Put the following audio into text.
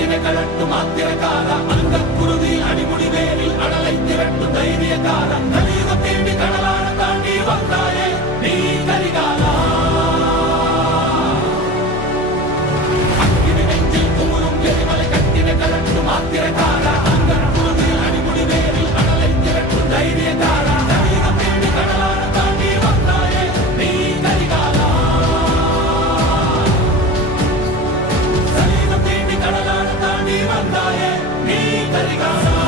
கட்டின கலட்டும் ஆத்திரக்கார அந்த குருதி அடிமுடி வேரில் அடலை திரட்டும் தைரியக்கார கலியுகம் தேடி கடலான தாண்டி வந்தாயே நீ கரிகாலா அக்கினி நெஞ்சில் குமுறும் எரிமலை கட்டின கலட்டும் ஆத்திரக்கார அந்த குருதி அடிமுடி வேரில் அடலை திரட்டும் தைரியக்கார கலியுகம் தேடி கடலான தாண்டி வந்தாயே நீ கரிகாலா கடலான தாண்டி வந்தாயே நீ கரிகாலா